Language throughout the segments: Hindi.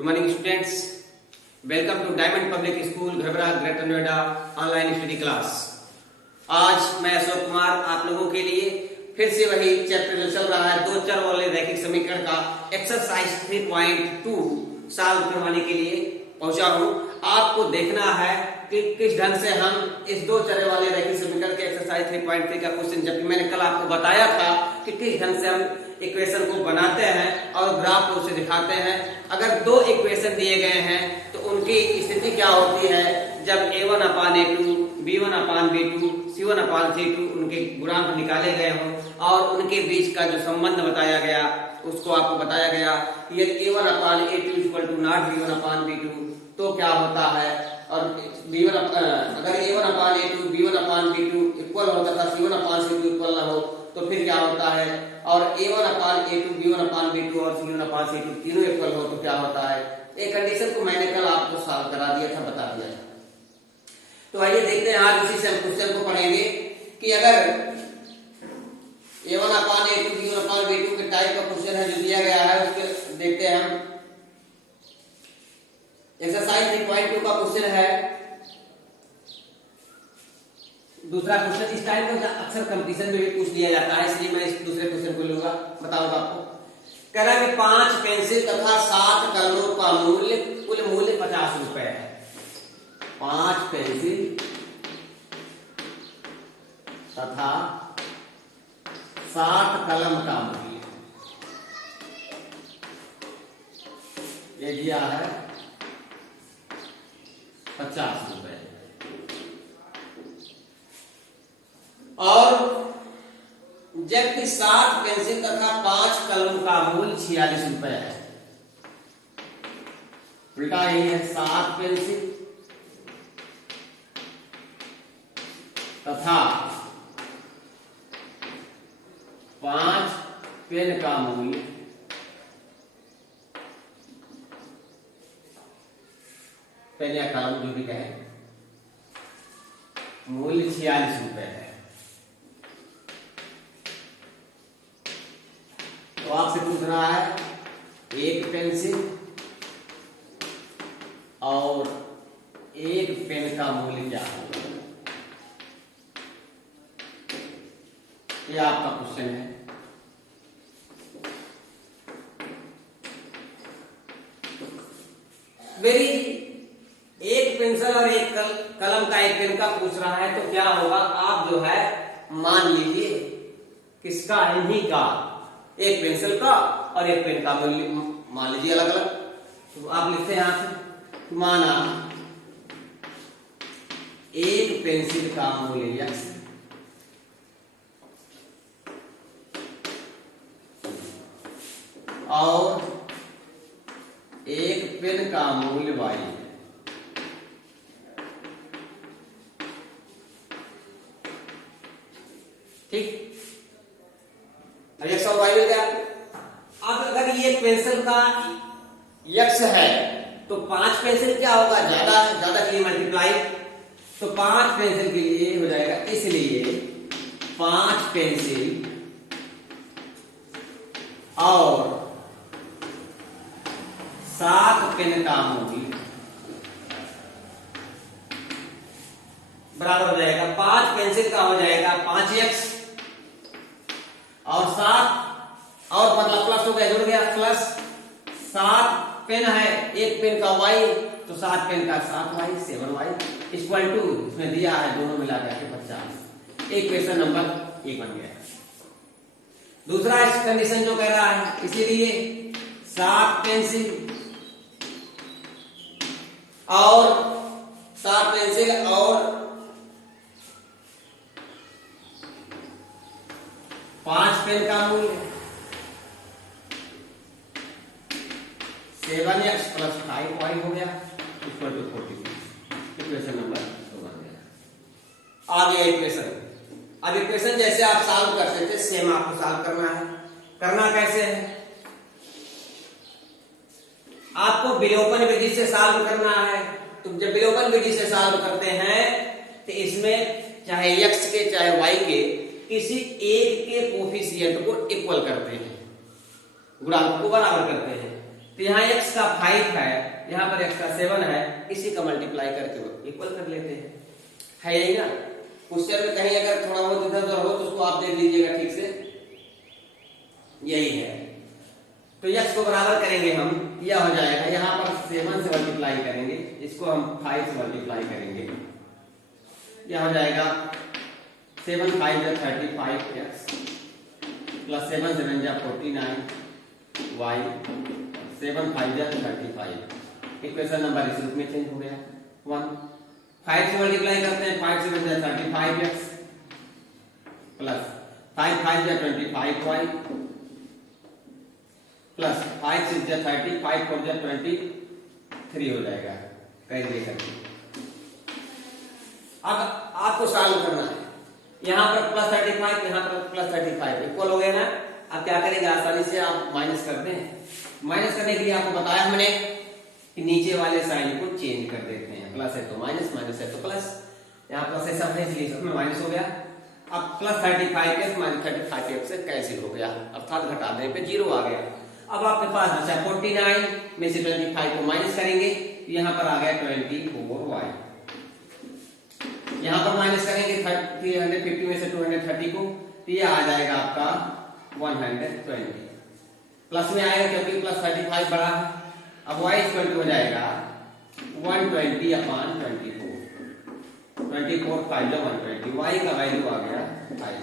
Good morning students, welcome to Diamond Public School घबरा Greater Noida online study class. आज मैं अशोक कुमार आप लोगों के लिए फिर से वही चैप्टर जो चल रहा है दो चर वाले रैखिक समीकरण का एक्सरसाइज 3.2 सॉल्व करवाने के लिए पहुंचा हूं। आपको देखना है कि किस ढंग से हम इस दो चर वाले रैखिक समीकरण के एक्सरसाइज 3.3 का क्वेश्चन, जबकि मैंने कल आपको बताया था कि किस ढंग से हम इक्वेशन को बनाते हैं और ग्राफ को उसे दिखाते हैं। अगर दो इक्वेशन दिए गए हैं तो उनकी स्थिति क्या होती है जब a1 upon a2, b1 upon b2, c1 अपान c2 उनके गुणांक निकाले गए हों और उनके बीच का जो संबंध बताया गया उसको आपको बताया गया कि यदि a1 upon a2 equal to not b1 upon b2 तो क्या होता है, और b1 अगर a1 upon a2 b1 upon b2 equal होता था c1 अपान c2 इक्वल ना हो तो फिर क्या होता है, और a1 upon a2 b1 upon b2 और c1 अपान c2 तीनों इक्वल हो तो क्या होता है। एक कंडीशन को मैंने कल आपको सॉल्व करा दिया था, बता दिया था। तो आइए देखते हैं आज इसी से हम क्वेश्चन को पढ़ेंगे कि अगर a1 upon a2 b1 upon b2 के टाइप का क्वेश्चन है जो दिया गया है उसके देखते हैं हम। एक्सरसाइज 3.2 का क्वेश्चन है। दूसरा क्वेश्चन इस टाइप का अक्सर कंपटीशन में भी पूछ लिया जाता है, इसलिए मैं इस दूसरे क्वेश्चन को लूंगा, बताऊंगा आपको। कह रहा है कि 5 पेंसिल तथा 7 कलमों का मूल्य कुल मूल्य 50 रुपए है। 5 पेंसिल तथा 7 कलम का मूल्य ये दिया है 50 रुपए, और जबकि 7 पेंसिल तथा 5 कलम का मूल्य 46 रुपए है। उल्टा ही है, 7 पेंसिल तथा 5 पेन का मूल्य पेन या कलम जो भी कहे मूल्य 46 रुपए है। तो आपसे पूछ रहा है एक पेंसिल और एक पेन का मूल्य क्या होगा, ये आपका क्वेश्चन है। वेरी एक पेंसिल और एक कलम का एक पेन का पूछ रहा है तो क्या होगा, आप जो है मान लीजिए किसका, इन्हीं का, एक पेंसिल का और एक पेन का मूल्य मान लीजिए अलग अलग। तो आप लिखते हैं यहां से, माना एक पेंसिल का मूल्य x और एक पेन का मूल्य y है। ठीक, x और y मिल गया। अब अगर ये पेंसिल का x है तो 5 पेंसिल क्या होगा, ज्यादा है, ज्यादा के लिए मल्टीप्लाई, तो 5 पेंसिल के लिए हो जाएगा, इसलिए 5 पेंसिल और 7 पेन का मूल्य बराबर हो जाएगा 5 पेंसिल का हो जाएगा 5x और 7 और मतलब प्लस हो गया, जुड़ गया, प्लस 7 पेन है, एक पेन का y तो 7 पेन का 7y 7y इक्वल टू इसमें दिया है दोनों मिलाकर के 50। एक क्वेश्चन नंबर 1 बन गया। दूसरा इस कंडीशन जो कह रहा है, इसीलिए 7 पेंसिल और 7 पेंसिल और 5 पेन का मूल्य 7x प्लस 5y हो गया इक्वल टू 46। इक्वेशन नंबर 2 बन गया। आ गया इक्वेशन। अब इक्वेशन जैसे आप सॉल्व करते थे सेम आपको सॉल्व करना है। करना कैसे है, आपको विलोपन विधि से सॉल्व करना है। तो जब विलोपन विधि से सॉल्व करते हैं तो इसमें चाहे x के चाहे y के किसी एक के कोफिशिएंट को इक्वल करते हैं, गुणांक को बराबर करते हैं। तो यहाँ x का 5 है, यहाँ पर x का 7 है, इसी का मल्टीप्लाई करके इक्वल कर लेते हैं, है यही ना। क्वेश्चन में कहीं अगर थोड़ा बहुत इधर उधर हो तो उसको आप देख लीजिएगा ठीक से, यही है। तो x को बराबर करेंगे हम, यह हो जाएगा, यहाँ पर 7 से मल्टीप्लाई करेंगे, इसको हम 5 से मल्टीप्लाई करेंगे, यह हो जाएगा 7 5 जा 35x प्लस 7 7 जा 49 y 7 5 जा 35। इक्वेशन नंबर इस रूप में चेंज हो गया 1। 5 से मल्टीप्लाई करते हैं, 5 7 जा 35x प्लस 5 5 जा 25y प्लस 5 6 जा 30, 5 4 जा 23 हो जाएगा। करेंगे करके अब आपको सॉल्व करना है, यहाँ पर प्लस 35, यहाँ पर प्लस 35 इक्वल हो गया ना। अब क्या करेंगे, आसानी से आप माइनस करते हैं। माइनस करने के लिए आपको बताया हमने कि नीचे वाले साइन को चेंज कर देते हैं, प्लस है तो माइनस, माइनस है तो प्लस, यहाँ प्लस है सब है इसलिए इसमें माइनस हो गया। अब प्लस 35x माइनस 35x से कैंसिल हो गया, अर्थात घटा देने पे 0 आ गया। अब आपके पास बचा 49 में से 25 को माइनस करेंगे, यहाँ पर आ गया 24y। यहाँ पर माइनस करेंगे 350 में से 230 को, तो ये आ जाएगा आपका 120। प्लस में आएगा क्योंकि प्लस 35 बड़ा है। अब y इक्वल टू हो जाएगा 120 अपॉन 24, 24 5 120, y का वैल्यू आ गया 5।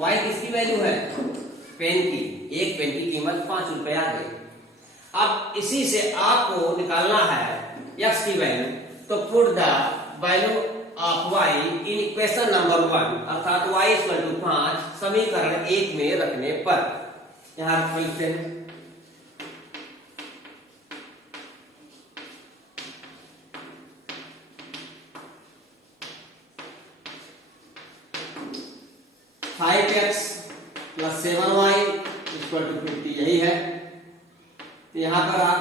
y किसकी वैल्यू है, पेन की, एक पेन की कीमत 5 रुपए आ गई। अब इसी से आपको निकालना है x की वैल्यू, तो put the value of y in equation number 1, अर्थात y इक्वल टू 5 समीकरण 1 में रखने पर, यहां रख लेते हैं। Five x plus 7y equal to 50, यही है। तो यहां पर आप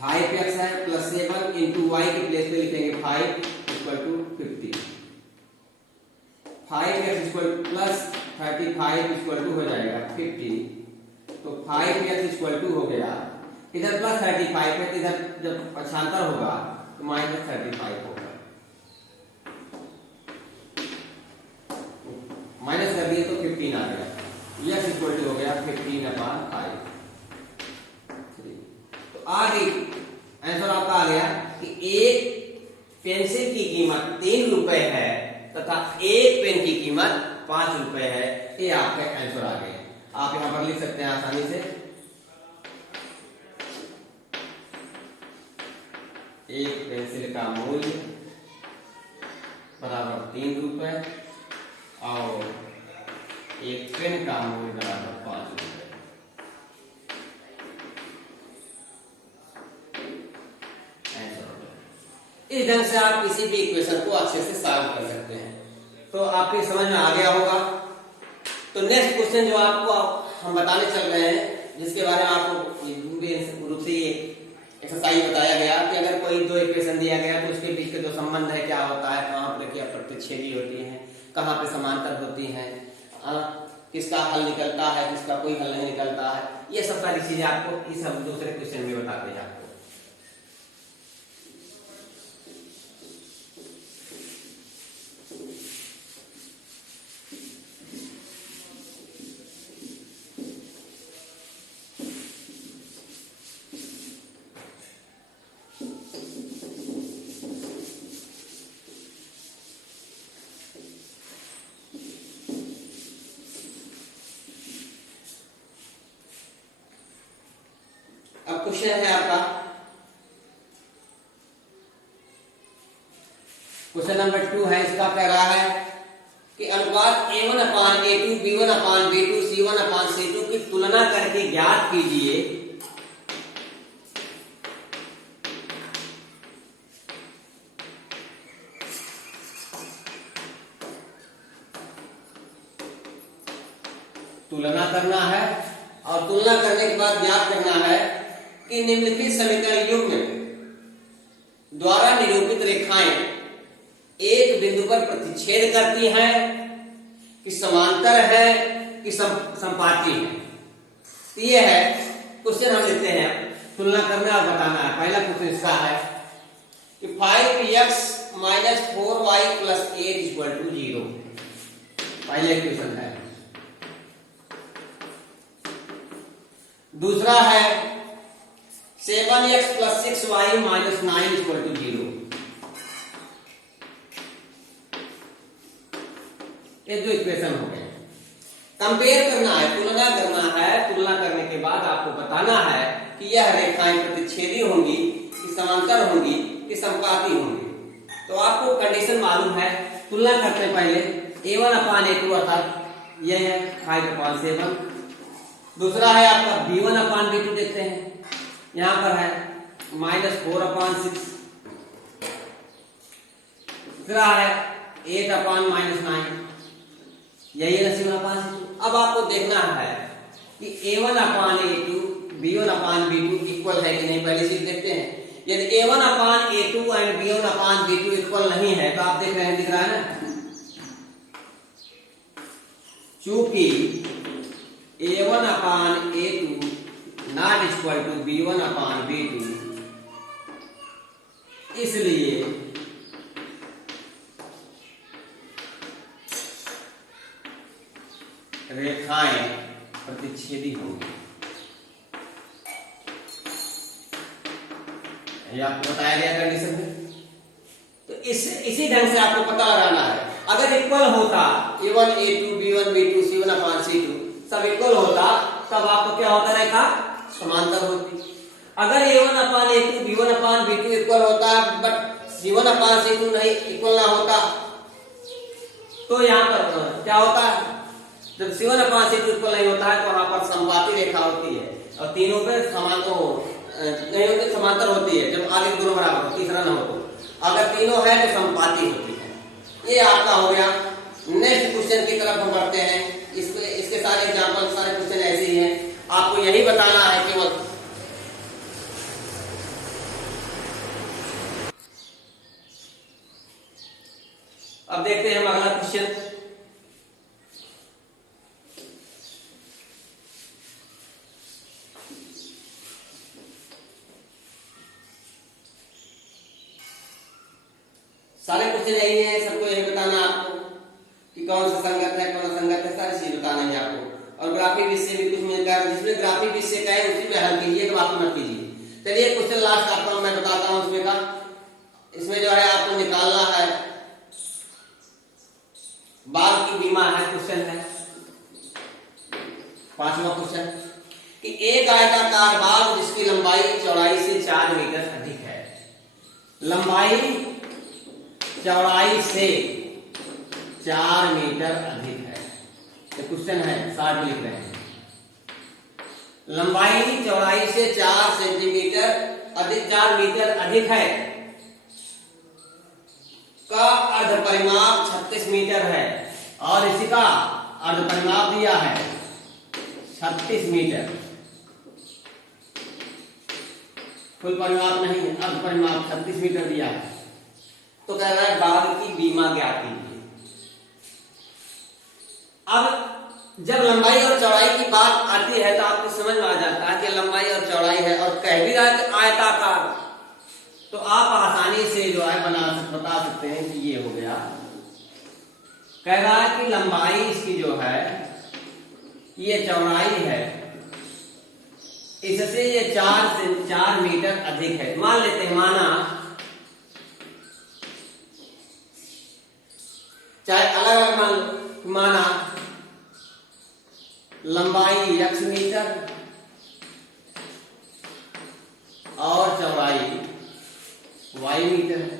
5x है प्लस 7 इंटू y के प्लेस पे लिखेंगे 5 equal to 50। 5x equal plus 35 equal to हो जाएगा 50, तो 5x इक्वल टू हो गया, इधर प्लस 35 है, इधर जब पक्षांतर होगा तो माइनस 35 होगा, माइनस कर दिए तो 15 आ गया। यह इक्वल टू हो गया 15/5। तो आ गई आंसर आपका आ गया कि एक पेंसिल की कीमत 3 रुपए है तथा एक पेन की कीमत 5 रुपए है। ये आपका आंसर आ गया। आप यहां पर लिख सकते हैं आसानी से, एक पेंसिल का मूल्य बराबर 3 रुपए और एक पेन का मूल्य बराबर 5 रुपए। इस ढंग से आप किसी भी इक्वेशन को अच्छे से सॉल्व कर सकते हैं। तो आपकी समझ में आ गया होगा। तो नेक्स्ट क्वेश्चन जो आपको हम बताने चल रहे हैं, जिसके बारे में आपको रूप से ये एक्सरसाइज बताया गया कि अगर कोई दो इक्वेशन दिया गया तो उसके बीच के जो संबंध है क्या होता है, कहाँ पर क्या प्रतिच्छेदी होती है, कहाँ पे समांतर होती है, किसका हल निकलता है, किसका कोई हल नहीं निकलता है, ये सब सारी चीजें आपको इस हम दूसरे क्वेश्चन में बताते हैं आपको। अब क्वेश्चन है आपका क्वेश्चन नंबर 2 है। इसका कह रहा है कि अनुपात A1/A2 B1/B2 C1/C2 की तुलना करके ज्ञात कीजिए तुलना करना है और तुलना करने के बाद ज्ञात करना है कि निम्नलिखित समीकरण युग्म द्वारा निरूपित रेखाएं एक बिंदु पर प्रतिच्छेद करती हैं कि समांतर है कि संपाती है। तो ये है क्वेश्चन, हम लिखते हैं तुलना करना और बताना है। पहला क्वेश्चन इसका है कि 5x minus 4y plus 8 equal to 0। पहले क्वेश्चन है। दूसरा है 7x plus 6y minus 9 equal to 0। ये दो इक्वेशन हो गए। कंपेयर करना है, तुलना करना है। तुलना करने के बाद आपको बताना है कि यह रेखाएं प्रतिच्छेदी होंगी कि समांतर होंगी कि समपाती होंगी। तो आपको कंडीशन मालूम है। तुलना करते पहले a1 अपान a2 अर्थात यह है 5 अपान 7। दूसरा है आपका b1 अपान b2 देखते हैं, यहां पर है माइनस 4 अपान 6। तीसरा है 8 अपान माइनस 9, यही है 7 अपान 6। अब आपको देखना है कि a1 upon a2 b1 upon b2 equal है कि नहीं। पहले चीज देखते हैं। यदि a1 upon a2 and b1 upon b2 equal नहीं है तो आप देख रहे हैं, दिख रहा है ना, चूंकि a1 upon a2 not equal to b1 upon b2, इसलिए रेखाएं प्रतिच्छेदी होंगी। ये आपको बताया गया कंडीशन में। तो इसी ढंग से आपको पता लगाना है। अगर इक्वल होता a1 a2 b1 b2 c1 अपान c2 सब इक्वल होता, तब आपको क्या होता, रेखा समांतर होती। अगर a1 upon a2 b1 upon b2 equal होता बट c1 अपान c2 नहीं इक्वल ना होता, तो यहाँ पर क्या होता है, जब c1 अपान c2 इक्वल नहीं होता है तो वहां पर समपाती रेखा होती है और तीनों पे समांतर नहीं होती, समांतर होती है। जब आगे दोनों बराबर, तीसरा ना हो तो। अगर तीनों है तो समपाती होती है। ये आपका हो गया। नेक्स्ट क्वेश्चन की तरफ हम बढ़ते हैं। इसके सारे एग्जांपल, सारे क्वेश्चन ऐसे ही हैं। आपको यही बताना है केवल। अब देखते हैं हम अगला क्वेश्चन। सारे क्वेश्चन यही है, सबको यही बताना आपको कि कौन सा संगत है, कौन असंगत है, सारी चीज बताना है आपको। और ग्राफिक विषय भी कुछ मिलता है, जिसमें ग्राफिक विषय का है उसी में हल कीजिए, बाकी मत कीजिए। चलिए क्वेश्चन लास्ट आपको मैं बताता हूं उसमें का। इसमें जो है आपको निकालना है बाल की बीमा है। क्वेश्चन है 5वां क्वेश्चन कि एक आयताकार बाल जिसकी लंबाई चौड़ाई से 4 मीटर अधिक है। लंबाई चौड़ाई से 4 मीटर अधिक है। तो क्वेश्चन है 60 लिख रहे हैं। लंबाई चौड़ाई से 4 सेंटीमीटर अधिक, 4 मीटर अधिक है का अर्ध परिमाप 36 मीटर है और इसी का अर्ध परिमाप दिया है 36 मीटर। फुल परिमाप नहीं, अर्ध परिमाप 36 मीटर दिया है। तो कह रहा है बाल की बीमा ज्ञात कीजिए। अब जब लंबाई और चौड़ाई की बात आती है तो आपको समझ में आ जाता है कि लंबाई और चौड़ाई है और कह भी रहा है कि आयताकार, तो आप आसानी से जो है बता सकते हैं कि ये हो गया। कह रहा है कि लंबाई इसकी जो है, ये चौड़ाई है, इससे ये 4 मीटर अधिक है। मान लेते हैं, माना चाहे अलग अलग माना लंबाई x मीटर और चौड़ाई y मीटर है।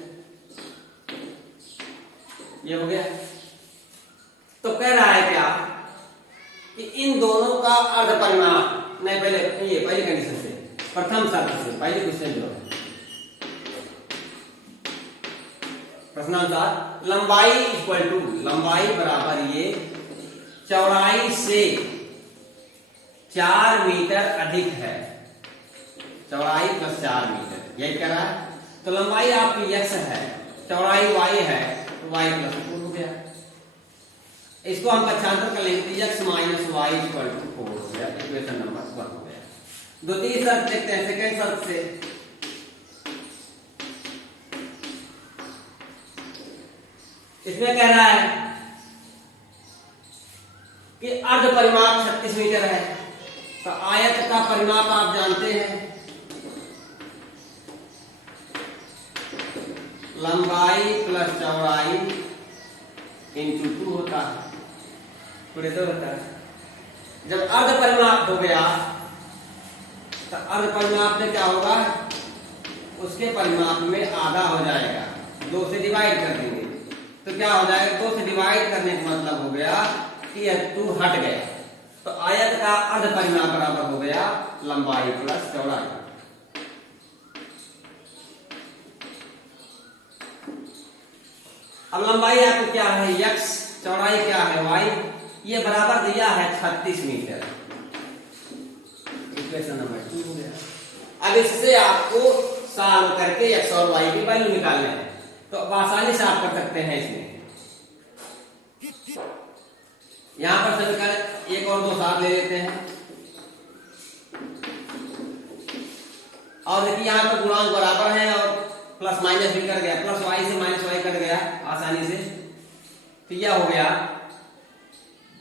ये हो गया। तो कह रहा है क्या कि इन दोनों का अर्ध परिमाप, नहीं पहले ये पहली कंडीशन से, प्रथम शर्त से, पहले क्वेश्चन जो है प्रश्नानुसार लंबाई इक्वल टू, लंबाई बराबर ये चौड़ाई से 4 मीटर अधिक है। चौड़ाई प्लस 4 मीटर, यही कह रहा है। तो लंबाई आपकी x है, चौड़ाई y है, तो y प्लस 4 हो गया। इसको हम पक्षांतर कर लेंगे तो x minus y equal to 4 हो गया, इक्वेशन नंबर 1 हो गया। दूसरी शर्त देखते हैं सेकेंड शर्त से। इसमें कह रहा है कि अर्ध परिमाप 36 मीटर है, तो आयत का परिमाप आप जानते हैं, लंबाई प्लस चौड़ाई इंटू 2 होता है, पूरे 2 होता है। जब अर्ध परिमाप हो गया तो अर्ध परिमाप में क्या होगा, उसके परिमाप में आधा हो जाएगा, 2 से डिवाइड कर देंगे तो क्या हो जाएगा, 2 से डिवाइड करने का मतलब हो गया कि यह 2 हट गया, तो आयत का अर्ध परिमाप बराबर हो गया लंबाई प्लस चौड़ाई। अब लंबाई आपको क्या है x, चौड़ाई क्या है y, ये बराबर दिया है 36 मीटर, इक्वेशन नंबर 2 हो गया। अब इससे आपको सॉल्व करके x और y की वैल्यू निकालना है, तो अब आसानी से आप कर सकते हैं। इसमें यहां पर समीकरण 1 और 2 साथ ले लेते हैं, और देखिए यहां पर गुणांक बराबर है और प्लस माइनस भी कट गया, प्लस वाई से माइनस वाई कट गया आसानी से, तो यह हो गया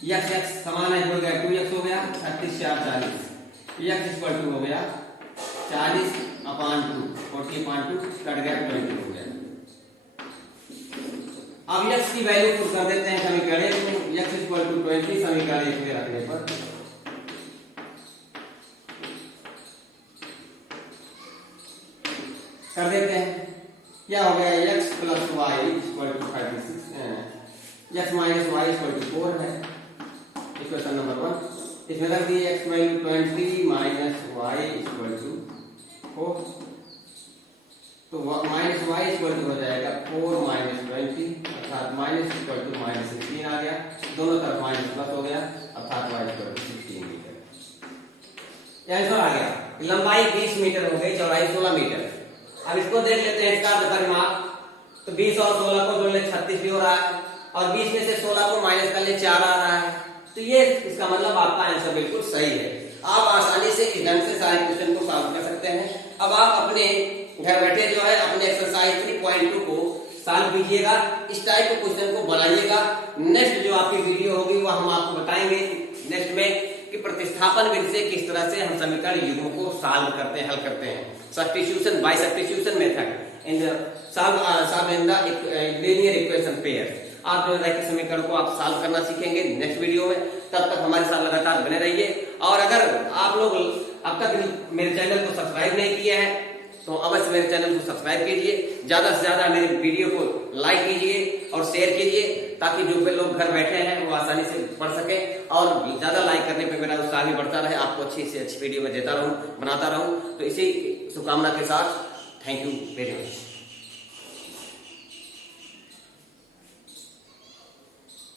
x x समान है, जुड़ गया 2x हो गया, 36 4 40, x इक्वल टू हो गया 40 अपान 2, 40/2 कट गया 20 हो गया। अब x की वैल्यू पुट कर देते हैं समीकरण 1 में, x इक्वल टू 20 समीकरण 1 में रखने पर कर देते हैं, क्या हो गया x plus y equal to 36, x minus y equal to 4 है, इक्वेशन नंबर 1। इसमें रख दिए x value 20 minus y equal to 4, तो माइनस वाई इक्वल टू हो जाएगा 4 माइनस 20, अर्थात माइनस इक्वल टू माइनस 16 आ गया, दोनों तरफ माइनस प्लस हो गया, अर्थात y equal to 16 metre. Answer आ गया, लंबाई 20 मीटर हो गई, चौड़ाई 16 मीटर। अब इसको देख लेते हैं इसका अर्ध परिमाप, तो 20 और 16 को जोड़ ले 36 भी हो रहा है, और 20 में से 16 को माइनस कर ले 4 आ रहा है, तो ये इसका मतलब आपका आंसर बिल्कुल सही है। आप आसानी से इस ढंग से सारे क्वेश्चन को सॉल्व कर सकते हैं। अब आप अपने घर बैठे जो है अपने एक्सरसाइज 3.2 को सॉल्व कीजिएगा, इस टाइप के क्वेश्चन को बनाइएगा। नेक्स्ट जो आपकी वीडियो होगी वो हम आपको बताएंगे नेक्स्ट में कि प्रतिस्थापन विधि से किस तरह से हम समीकरण युग्मों को सॉल्व करते हैं, हल करते हैं, substitution by substitution method in the solve in the linear equation pair. आप जो है समीकरण को आप सॉल्व करना सीखेंगे नेक्स्ट वीडियो में, तब तक हमारे साथ लगातार बने रहिए। और अगर आप लोग अब तक मेरे चैनल को सब्सक्राइब नहीं किए हैं तो अवश्य मेरे चैनल को सब्सक्राइब कीजिए, ज्यादा से ज्यादा मेरे वीडियो को लाइक कीजिए और शेयर कीजिए, ताकि जो लोग घर बैठे हैं वो आसानी से पढ़ सके, और ज्यादा लाइक करने पे मेरा उत्साह भी बढ़ता रहे, आपको अच्छी से अच्छी वीडियो में देता रहूं, बनाता रहूं। तो इसी शुभकामना के साथ थैंक यू वेरी मच।